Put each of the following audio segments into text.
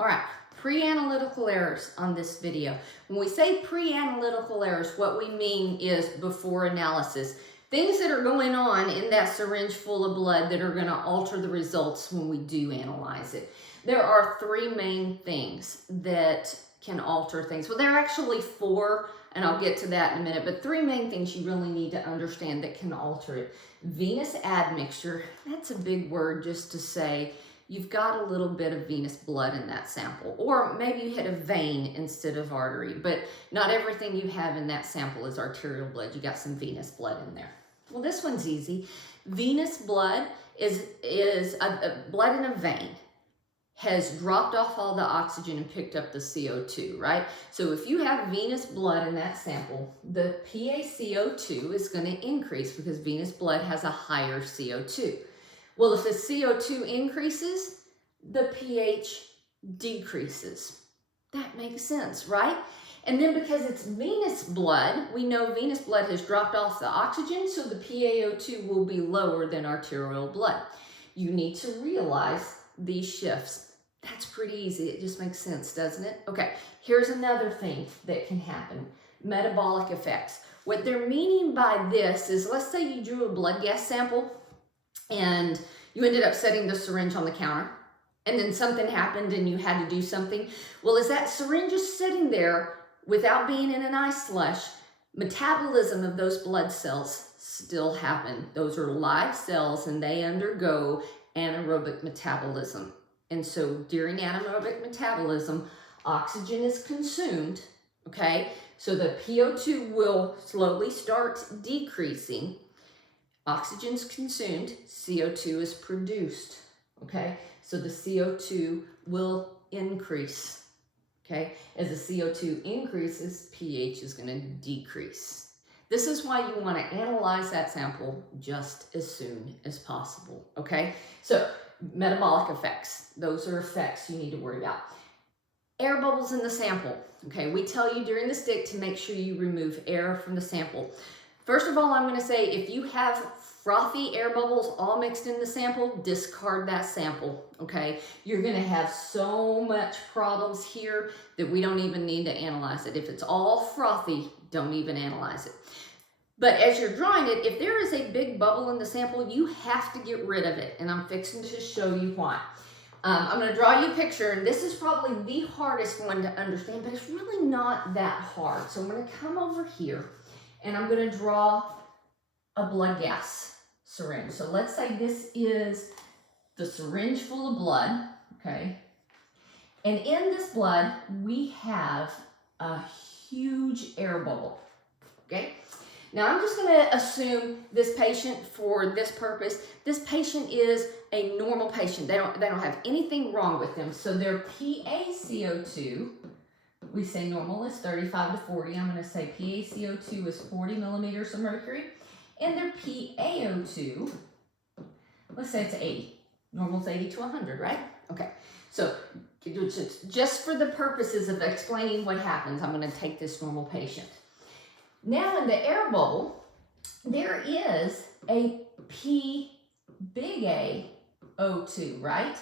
All right, pre-analytical errors on this video. When we say pre-analytical errors, what we mean is before analysis. Things that are going on in that syringe full of blood that are going to alter the results when we do analyze it. There are three main things that can alter things. Well, there are actually four, and I'll get to that in a minute, but three main things you really need to understand that can alter it. Venous admixture, that's a big word just to say you've got a little bit of venous blood in that sample, or maybe you hit a vein instead of artery, but not everything you have in that sample is arterial blood. You got some venous blood in there. Well, this one's easy. Venous blood is blood in a vein has dropped off all the oxygen and picked up the CO2, right? So if you have venous blood in that sample, the PaCO2 is going to increase because venous blood has a higher CO2. Well, if the CO2 increases, the pH decreases. That makes sense, right? And then because it's venous blood, we know venous blood has dropped off the oxygen, so the PaO2 will be lower than arterial blood. You need to realize these shifts. That's pretty easy. It just makes sense, doesn't it? Okay, here's another thing that can happen. Metabolic effects. What they're meaning by this is, let's say you drew a blood gas sample and you ended up setting the syringe on the counter, and then something happened and you had to do something. Well, as that syringe is sitting there without being in an ice slush, metabolism of those blood cells still happen. Those are live cells and they undergo anaerobic metabolism. And so during anaerobic metabolism, oxygen is consumed, okay? So the PO2 will slowly start decreasing. Oxygen's consumed, CO2 is produced, okay? So the CO2 will increase, okay? As the CO2 increases, pH is gonna decrease. This is why you wanna analyze that sample just as soon as possible, okay? So metabolic effects, those are effects you need to worry about. Air bubbles in the sample, okay? We tell you during the stick to make sure you remove air from the sample. First of all, I'm gonna say if you have frothy air bubbles all mixed in the sample, discard that sample, okay? You're gonna have so much problems here that we don't even need to analyze it. If it's all frothy, don't even analyze it. But as you're drawing it, if there is a big bubble in the sample, you have to get rid of it, and I'm fixing to show you why. I'm gonna draw you a picture, and this is probably the hardest one to understand, but it's really not that hard. So I'm gonna come over here, and I'm gonna draw a blood gas syringe. So let's say this is the syringe full of blood, okay? And in this blood, we have a huge air bubble, okay? Now I'm just gonna assume this patient, for this purpose, this patient is a normal patient. They don't have anything wrong with them. So their PaCO2, we say normal is 35 to 40. I'm gonna say PaCO2 is 40 millimeters of mercury. And their PaO2, let's say it's 80. Normal's 80 to 100, right? Okay, so just for the purposes of explaining what happens, I'm gonna take this normal patient. Now in the air bubble, there is a big O2, right?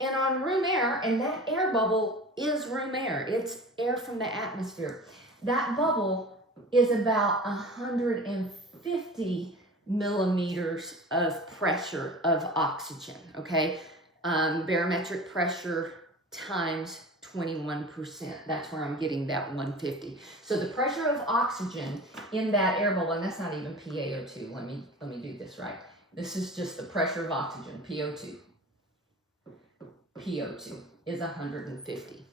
And on room air, and that air bubble is room air. It's air from the atmosphere. That bubble is about 150 millimeters of pressure of oxygen, okay? Barometric pressure times 21%. That's where I'm getting that 150. So the pressure of oxygen in that air bubble, and that's not even PaO2. Let me do this right. This is just the pressure of oxygen, PO2. PO2 is 150.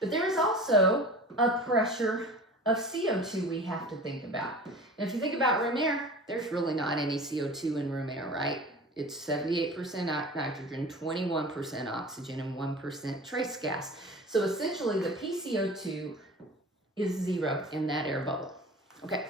But there is also a pressure of CO2 we have to think about. And if you think about room air, there's really not any CO2 in room air, right? It's 78% nitrogen, 21% oxygen, and 1% trace gas. So essentially the PCO2 is 0 in that air bubble. Okay,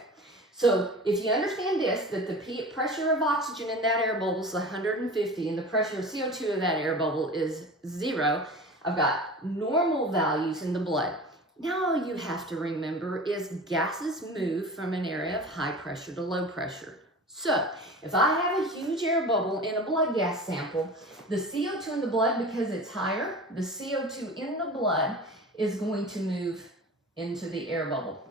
so if you understand this, that the pressure of oxygen in that air bubble is 150 and the pressure of CO2 of that air bubble is 0, I've got normal values in the blood. Now all you have to remember is gases move from an area of high pressure to low pressure. So if I have a huge air bubble in a blood gas sample, the CO2 in the blood, because it's higher, the CO2 in the blood is going to move into the air bubble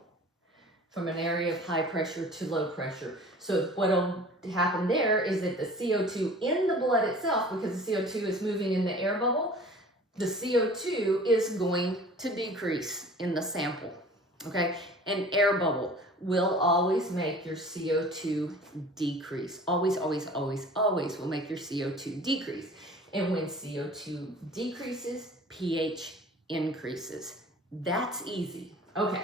from an area of high pressure to low pressure. So what'll happen there is that the CO2 in the blood itself, because the CO2 is moving in the air bubble, the CO2 is going to decrease in the sample, okay? An air bubble will always make your CO2 decrease. Always, always, always, always will make your CO2 decrease. And when CO2 decreases, pH increases. That's easy. Okay,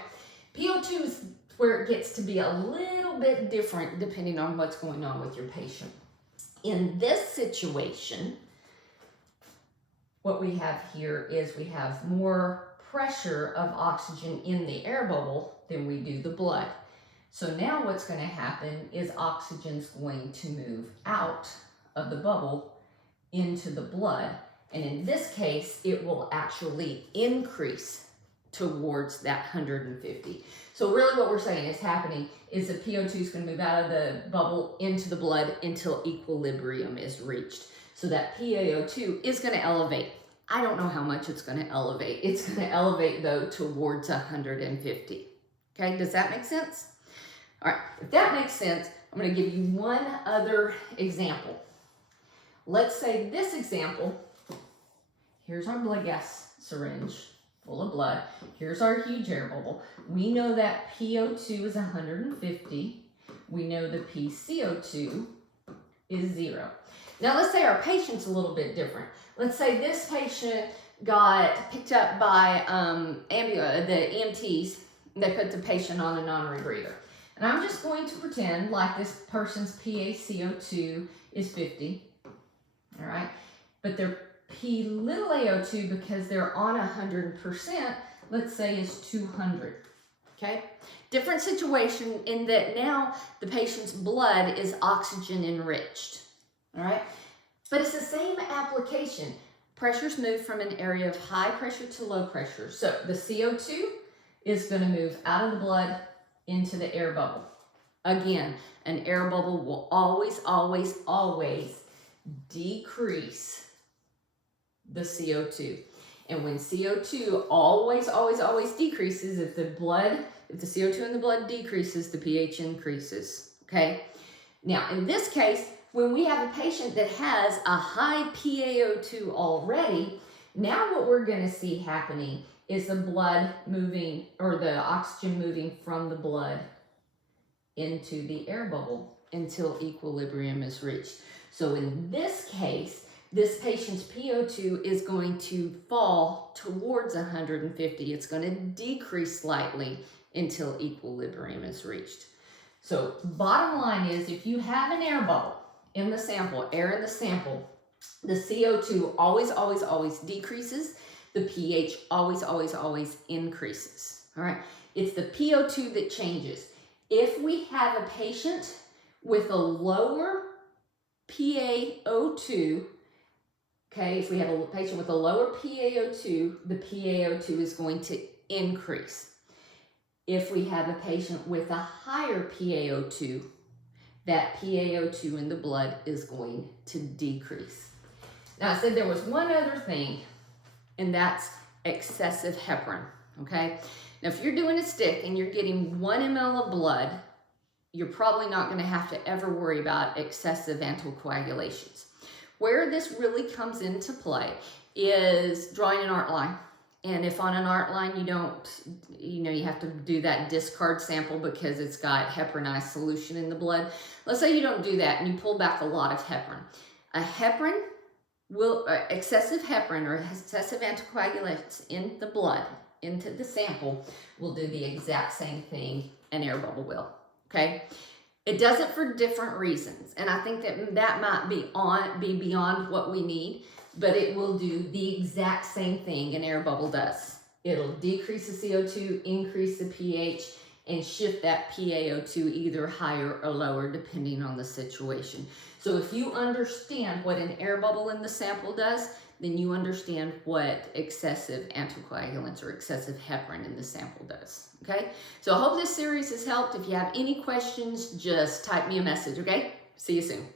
PO2 is where it gets to be a little bit different depending on what's going on with your patient. In this situation, what we have here is we have more pressure of oxygen in the air bubble than we do the blood. So now what's going to happen is oxygen's going to move out of the bubble into the blood. And in this case, it will actually increase towards that 150. So really what we're saying is happening is the PO2 is going to move out of the bubble into the blood until equilibrium is reached. So that PaO2 is going to elevate. I don't know how much it's going to elevate. It's going to elevate though towards 150. Okay, does that make sense? All right, if that makes sense, I'm going to give you one other example. Let's say this example, here's our blood gas syringe full of blood. Here's our huge air bubble. We know that PO2 is 150. We know the PCO2 is 0. Now let's say our patient's a little bit different. Let's say this patient got picked up by the EMTs. They put the patient on a non-rebreather. And I'm just going to pretend like this person's PaCO2 is 50. All right, but their P little AO2, because they're on 100%, let's say is 200, okay? Different situation in that now the patient's blood is oxygen enriched, all right? But it's the same application. Pressure's moved from an area of high pressure to low pressure. So the CO2 is gonna move out of the blood into the air bubble. Again, an air bubble will always, always, always decrease the CO2. And when CO2 always, always, always decreases, if the CO2 in the blood decreases, the pH increases, okay? Now, in this case, when we have a patient that has a high PaO2 already, now what we're gonna see happening is the blood moving, or the oxygen moving from the blood into the air bubble until equilibrium is reached. So in this case, this patient's PO2 is going to fall towards 150. It's going to decrease slightly until equilibrium is reached. So bottom line is, if you have an air bubble in the sample, air in the sample, the CO2 always, always, always decreases. The pH always, always, always increases. All right. It's the PO2 that changes. If we have a patient with a lower PaO2, okay, if we have a patient with a lower PaO2, the PaO2 is going to increase. If we have a patient with a higher PaO2, that PaO2 in the blood is going to decrease. Now, I said there was one other thing, and that's excessive heparin, okay? Now, if you're doing a stick and you're getting 1 ml of blood, you're probably not going to have to ever worry about excessive anticoagulations. Where this really comes into play is drawing an art line. And if on an art line you don't, you have to do that discard sample because it's got heparinized solution in the blood. Let's say you don't do that and you pull back a lot of heparin. Excessive heparin or excessive anticoagulants in the blood, into the sample, will do the exact same thing an air bubble will, okay? It does it for different reasons, and I think that might be beyond what we need, but it will do the exact same thing an air bubble does. It'll decrease the CO2, increase the pH, and shift that PaO2 either higher or lower depending on the situation. So if you understand what an air bubble in the sample does, then you understand what excessive anticoagulants or excessive heparin in the sample does, okay? So I hope this series has helped. If you have any questions, just type me a message, okay? See you soon.